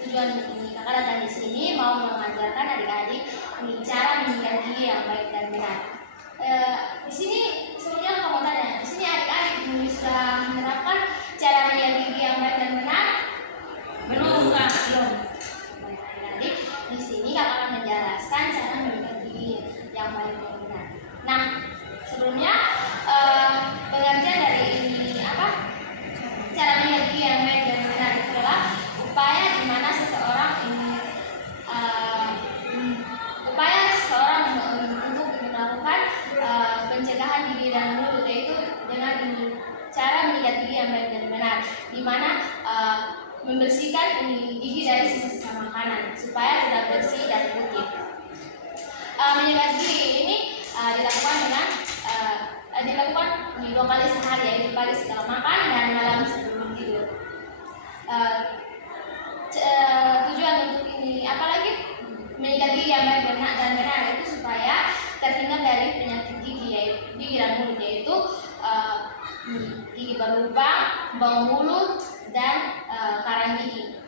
tujuan ini kakak datang di sini mau mengajarkan adik-adik cara menyikat gigi yang baik dan benar. Di sini sebelumnya kamu tanya, di sini adik-adik sudah menerapkan cara menyikat gigi yang baik dan benar? Belum. Baik adik-adik, di sini kakak akan menjelaskan cara menyikat gigi yang baik dan benar. Nah, sebelumnya pengertian dari ini apa? Cara menyikat gigi yang baik dan benar itu adalah upaya di mana seseorang untuk melakukan pencegahan gigi dan mulut, yaitu dengan cara menyikat gigi yang baik dan benar, di mana membersihkan gigi dari sisa-sisa makanan supaya tetap bersih dan putih. Menyikat gigi ini dilakukan 2 kali sehari, yaitu pagi setelah makan dan malam sebelum tidur. Tujuan untuk ini apalagi menyikat gigi yang baik dan benar itu supaya terhindar dari penyakit gigi dan mulut, yaitu gigi berlubang, bau mulut, dan karang gigi.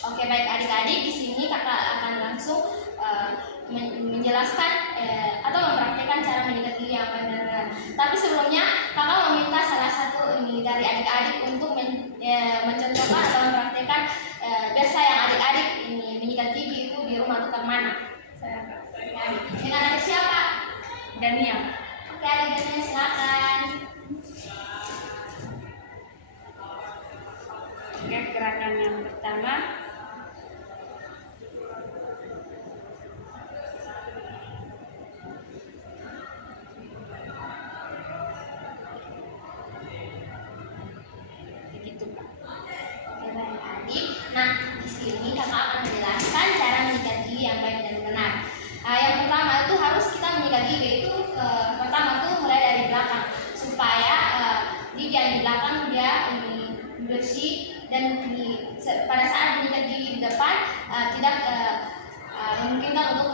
Oke, baik adik-adik, di sini kakak akan langsung menjelaskan atau mempraktikkan cara menyikat gigi yang baik dan benar. Tapi sebelumnya kakak meminta salah satu dari adik-adik untuk mencontohkan atau mempraktikkan biar sayang adik-adik menyikat gigi itu di rumah atau kemana? Dengan adik siapa? Daniel. Oke, adik Daniel silakan. Oke, gerakan yang pertama begitu, Kak. Oke, baik adik. Nah, di sini kakak akan menjelaskan cara menyikat gigi yang baik dan benar. Yang pertama itu harus kita menyikat gigi itu pertama tuh mulai dari belakang supaya gigi yang di belakang dia bersih, dan pada saat menyikat gigi di depan tidak memungkinkan untuk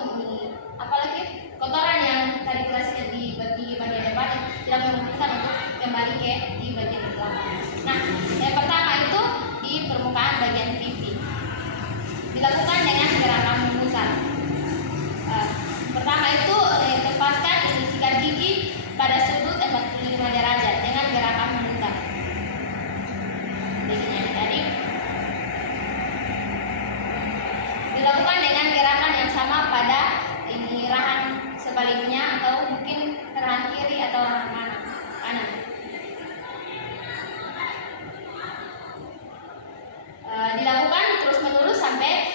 apalagi kotoran yang tadi kita sikat di gigi bagian depan tidak memungkinkan untuk kembali ke di bagian belakang. Nah, yang pertama itu di permukaan bagian pipi dilakukan dengan gerakan memutar. Pertama itu tempatkan sikat gigi pada sudut 45 derajat dengan gerakan memutar. Begini adik-adik. Dilakukan dengan gerakan yang sama pada rahan sebaliknya, atau mungkin rahan kiri atau rahan kanan. Dilakukan terus-menerus sampai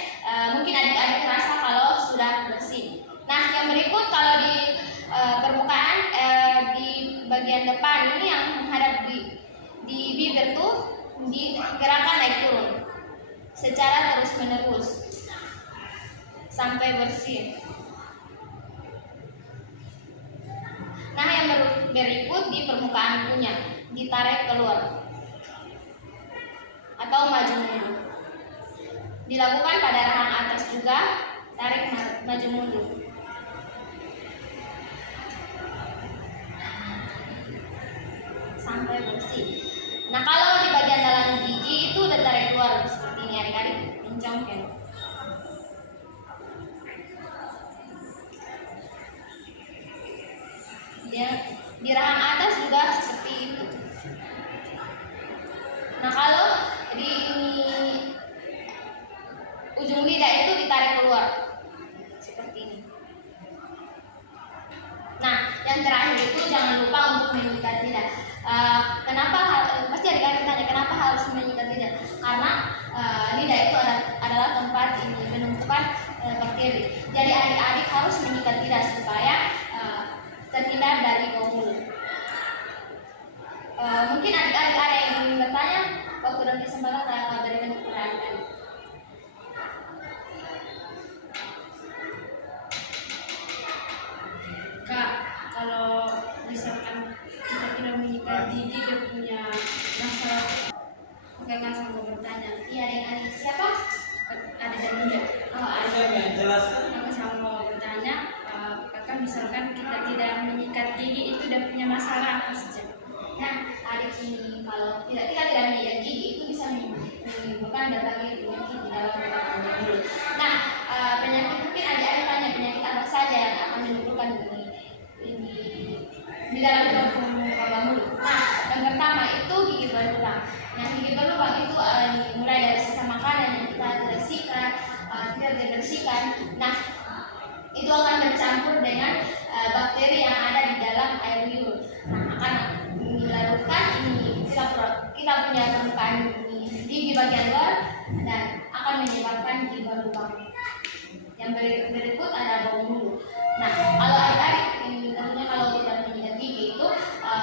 mungkin adik-adik merasa kalau sudah bersih. Nah, yang berikut kalau di permukaan di bagian depan ini yang menghadap di bibir tuh digerakkan naik turun secara terus-menerus sampai bersih. Nah, yang berikut di permukaan kunyah ditarik keluar atau maju mundur. Dilakukan pada rahang atas juga, tarik maju mundur. Sampai bersih. Nah, kalau di bagian dalam gigi itu ditarik keluar seperti ini adik-adik, mencongkel. Dia di rahang atas juga seperti itu. Nah, kalau di ujung lidah itu ditarik keluar seperti ini. Nah, yang terakhir itu jangan lupa untuk menyikat lidah. Kenapa? Pasti adik-adik tanya kenapa harus menyikat lidah? Karena lidah itu adalah tempat menumpukan bakteri. Jadi adik-adik harus menyikat lidah supaya terhindar dari bau mulut. Mungkin adik-adik ada yang ingin bertanya, waktu dan kesempatan saya berikan kepada adik-adik. Kak, kalau misalkan kita tidak menyikat gigi dia punya masalah. Oke, nggak sanggup bertanya. Iya, adik-adik siapa? Ada Daniel. Oh, ada. Kakak sama bertanya, kakak misalkan kita tidak menyikat gigi itu dia punya masalah apa saja? Nah, adik ini kalau kita tidak menyikat gigi itu bisa menimbulkan berbagai tidak dibersihkan, nah itu akan bercampur dengan bakteri yang ada di dalam air liur. Nah, akan menyebabkan kita punya permukaan gigi bagian luar dan akan menyebabkan gigi berlubang. Yang berikut ada bau mulut. Nah, kalau adik-adik tentunya kalau kita menyikat gigi itu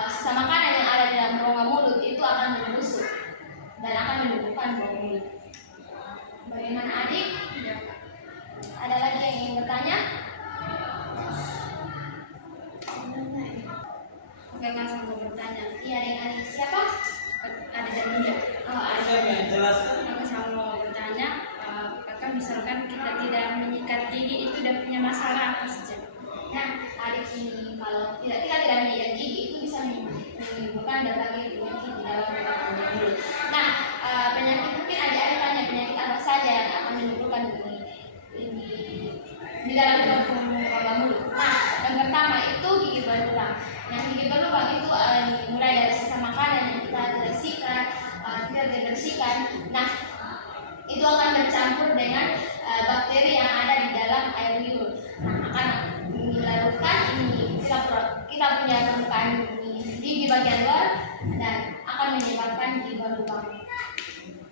sisa makanan yang ada di dalam rongga mulut itu akan membusuk dan akan menimbulkan bau mulut. Bagaimana adik? Ada lagi yang ingin bertanya? Oke, langsung mau bertanya. Iya, adik-adik siapa? Ada dari dia. Oh, ada. Aku sama mau bertanya, kakak misalkan kita tidak menyikat gigi itu udah punya masalah apa saja? Nah, adik ini kalau kita tidak menyikat gigi itu bisa menimbulkan berbagai penyakit di dalam rongga mulut. Nah, penyakit mungkin adik-adik tanya penyakit apa saja yang akan menimbulkan ini di dalam rongga mulut. Nah, yang pertama itu gigi berlubang. Yang gigi berlubang itu mulai dari sisa makanan yang kita tidak dibersihkan. Nah, itu akan bercampur dengan bakteri yang ada di dalam air liur. Nah, akan menyebabkan kita punya permukaan gigi bagian luar dan akan menyebabkan gigi berlubang.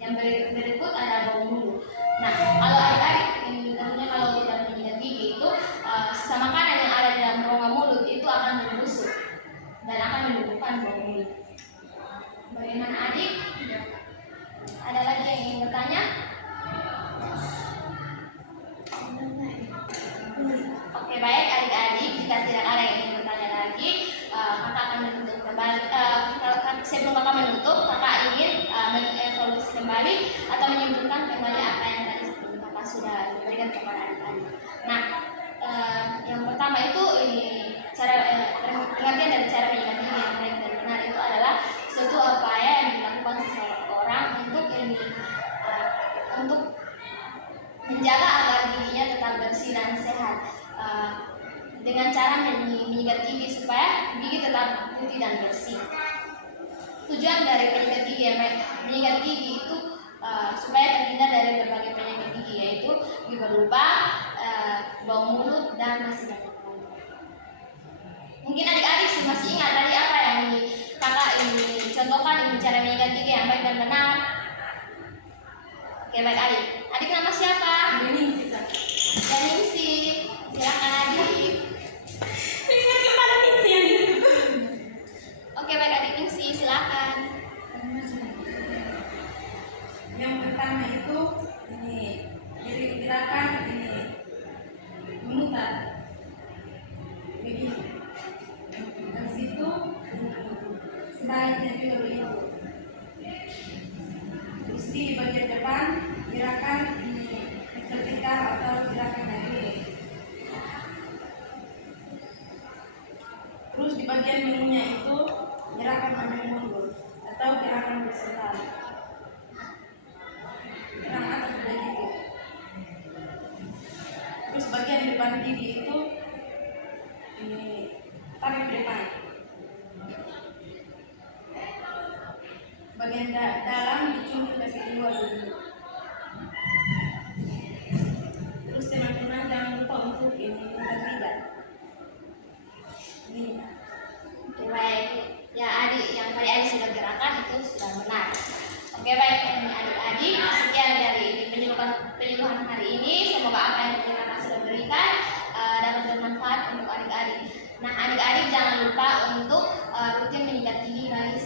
Yang berikut ada bau mulut. Nah, kalau adik-adik tentunya kalau kita menyikat gigi itu sisa makanan yang ada di dalam rongga mulut itu akan membusuk dan akan menimbulkan bau mulut. Bagaimana adik? Ada lagi yang ingin bertanya? Oke, baik adik-adik, jika tidak ada yang ingin bertanya lagi, kakak akan menutup kembali. Sebelum kakak menutup, kakak ingin mengevaluasi kembali atau menyimpulkan kembali apa yang tadi sebelum kakak sudah berikan kepada adik-adik. Nah, yang pertama itu pengertian dari cara menyikat gigi yang baik dan benar itu adalah suatu upaya yang dilakukan seseorang untuk menjaga agar giginya tetap bersih dan sehat dengan cara menyikat gigi supaya gigi tetap putih dan bersih. Tujuan dari menyikat gigi yang baik, menyikat gigi itu supaya terhindar dari berbagai penyakit gigi yaitu gigi berlubang, bau mulut dan masih banyak lagi. Mungkin adik-adik masih ingat tadi apa yang kakak ini contohkan ini cara menyikat gigi yang baik dan benar. Oke, baik adik. Adik nama siapa? Ningsi. Silakan adik. Oke, baik adik Ningsi, silakan. Yang pertama itu ini gerakan ini memutar begini. Dari situ sebaliknya juga begitu. Terus di bagian depan gerakan ini vertikal atau gerakan dari. Terus di bagian menunya itu gerakan maju mundur atau gerakan horizontal. Gerakan atas begitu. Terus bagian depan gigi itu ini tarik ke depan. Bagian dalam dicungkil ke sini dua dulu. Terus teman-teman jangan lupa untuk ini putar lidah. Ini. Oke, baik. Ya adik, yang tadi adik sudah gerakan itu sudah benar. Oke, baik adik-adik, sekian dari penyuluhan hari ini. Semoga apa yang kakak sudah berikan dapat bermanfaat untuk adik-adik. Nah, adik-adik jangan lupa untuk rutin menyikat gigi bagi